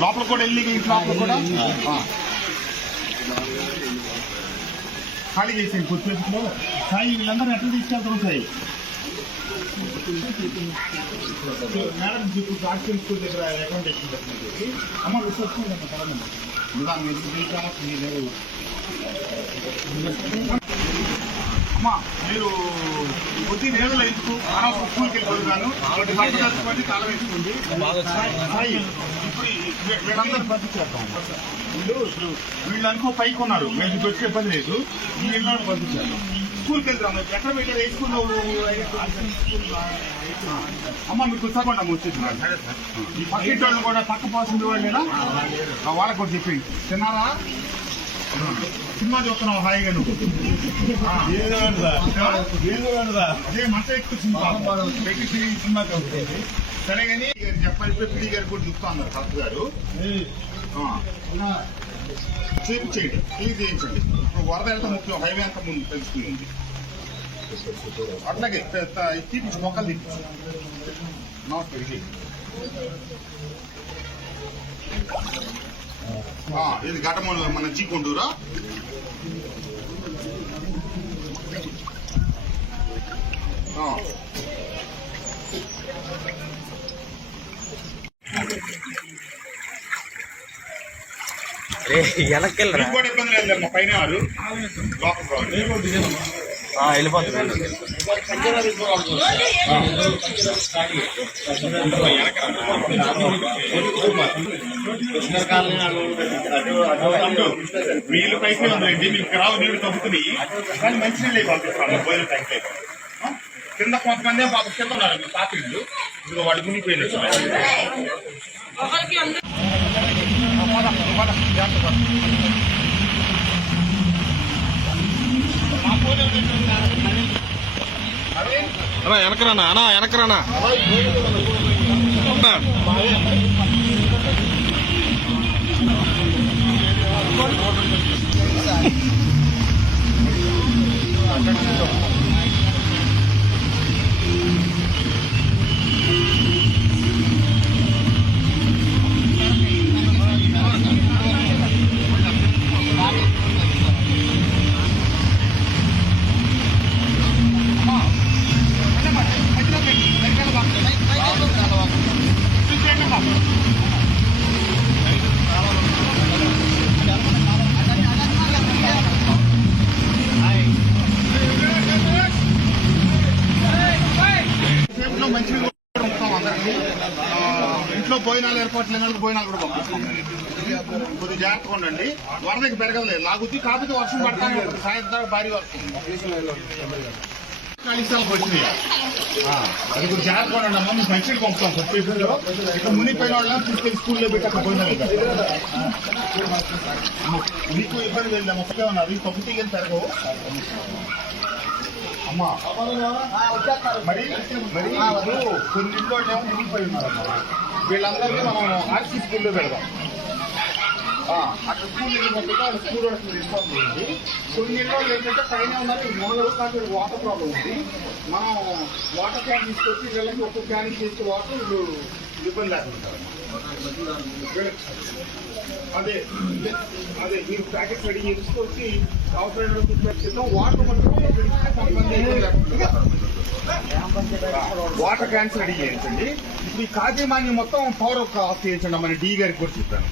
లోపల కూడా వెళ్ళి ఇంటి లోపల కూడా? ఖాళీ చేసేయండి కొద్దిసేపులో సాయి వీళ్ళందరూ ఎట్లా తీసుకెళ్తాం సాయి? మేడం ఇప్పుడు డాక్టర్ స్కూల్ దగ్గర రికమెండేషన్ చెప్పి అమ్మ రిసెప్షన్ అమ్మ పడమండి నిదానం మీరు మీరు అమ్మా మీరు కొద్ది నేలలో ఎందుకు అనవసరం స్కూల్కి వెళ్ళిపోతున్నాను బట్టలు కట్టుకోండి తాళం వేసుకోండి సాయి, ఇప్పుడు వీ- వీళ్ళందరూ వీళ్ళు ఇప్పుడు వీళ్ళు అనుకో పైకి ఉన్నారు. మేము వచ్చే ఇబ్బంది లేదు. ఈ ఇళ్ళని స్కూల్కి వెళ్తాము ఎక్కడ పెట్టారు ఏ స్కూల్లో అమ్మ మీరు కూర్చోకుండా అమ్మ వచ్చేసి ఈ పక్కింటి వాళ్ళు కూడా పక్క పాసింది వాళ్ళేనా? ఆ, వాళ్ళకి కూడా చెప్పండి తిన్నారా? సినిమా చూస్తున్నావు హాయిగా నువ్వు అదే మంట ఎక్కువ సినిమా పెట్టి సినిమా చదువుతుంది సరే కానీ చెప్పాలి పిడి గారు కూడా చెప్తా ఉన్నారు గారు ఆ. క్లీన్ చేయించండి ఇప్పుడు వరద ఎంత ముఖ్యం హైవే ఎంత ముందు తెలుసుకుంది అట్లాగే తీపించు మొక్కలు తీపించు నమస్తే ఇది ఆ, ఇది ఘటమ మన చీకొండూరా కూడా ఇబ్బంది లేదమ్మా పైన వారు లోపల రావాలి. వీళ్ళు పైకి ఉందండి మీకు రావు నీళ్ళు తగ్గుతున్నాయి కానీ మంచి నీళ్ళు పంపిస్తాను భోజనం టైంకి కింద కొంతమంది పాప కింద ఉన్నారు మీ పాత ఇల్లు ఇది వాళ్ళు మునిగిపోయినట్టు அண்ணா எனக்குறாண்ணா அண்ணா எனக்குறாண்ணா. వెనకరానా కూడా ఉంటాం అందరికీ. ఇంట్లో భోజనాలు ఏర్పాట్లు లేని వాళ్ళకి భోజనాలు కూడా పంపిస్తాం. కొద్దిగా జాగ్రత్తగా ఉండండి. వరదకి పెరగలేదు లాగుద్ది కాకపోతే వర్షం పడతానే ఉంటుంది సాయంత్రం భారీ వర్షం. కలిసాలకు వచ్చింది అది కొద్దిగా జాగ్రత్తగా ఉండండి అమ్మ. మీకు మంచిగా పంపుతాం. సబ్స్టేషన్లో ఇక్కడ మునిగిపోయిన వాళ్ళని తీసుకెళ్ళి స్కూల్లో పెట్టి అక్కడ భోజనాలు మీకు ఇబ్బంది వెళ్ళాము ఒక్కటే ఉన్నారు. పప్పు తీగలు పెరగవు. మరి మరి ఇప్పుడు కొన్ని ఇంట్లో ఏమో ఉన్నారు వీళ్ళందరినీ మనం ఆర్సీ స్కూల్లో పెడదాం. అక్కడ స్కూల్ వెళ్ళినట్టుగా స్కూల్ వాళ్ళకి ఇన్ఫార్మ్ చేయండి. కొన్ని ఇంట్లో ఏంటంటే పైన ఉన్నారు మూడు కాదు వాటర్ ప్రాబ్లం ఉంది. మనం వాటర్ క్యాన్ తీసుకొచ్చి వీళ్ళకి ఒక్క క్యాన్ తీసుకు వాటర్ వీళ్ళు ఇబ్బంది లేకుండా అదే అదే మీరు ప్యాకెట్ రెడీ చేసుకొచ్చి అవసరం వాటర్ మాత్రం కొంతమంది ఇబ్బంది లేకుండా వాటర్ క్యాన్స్ రెడీ చేయించండి ఇప్పుడు ఈ కాజీమాన్యం మొత్తం పవర్ ఆఫ్ చేయించండి మన డీ గారికి కూడా చెప్పాను.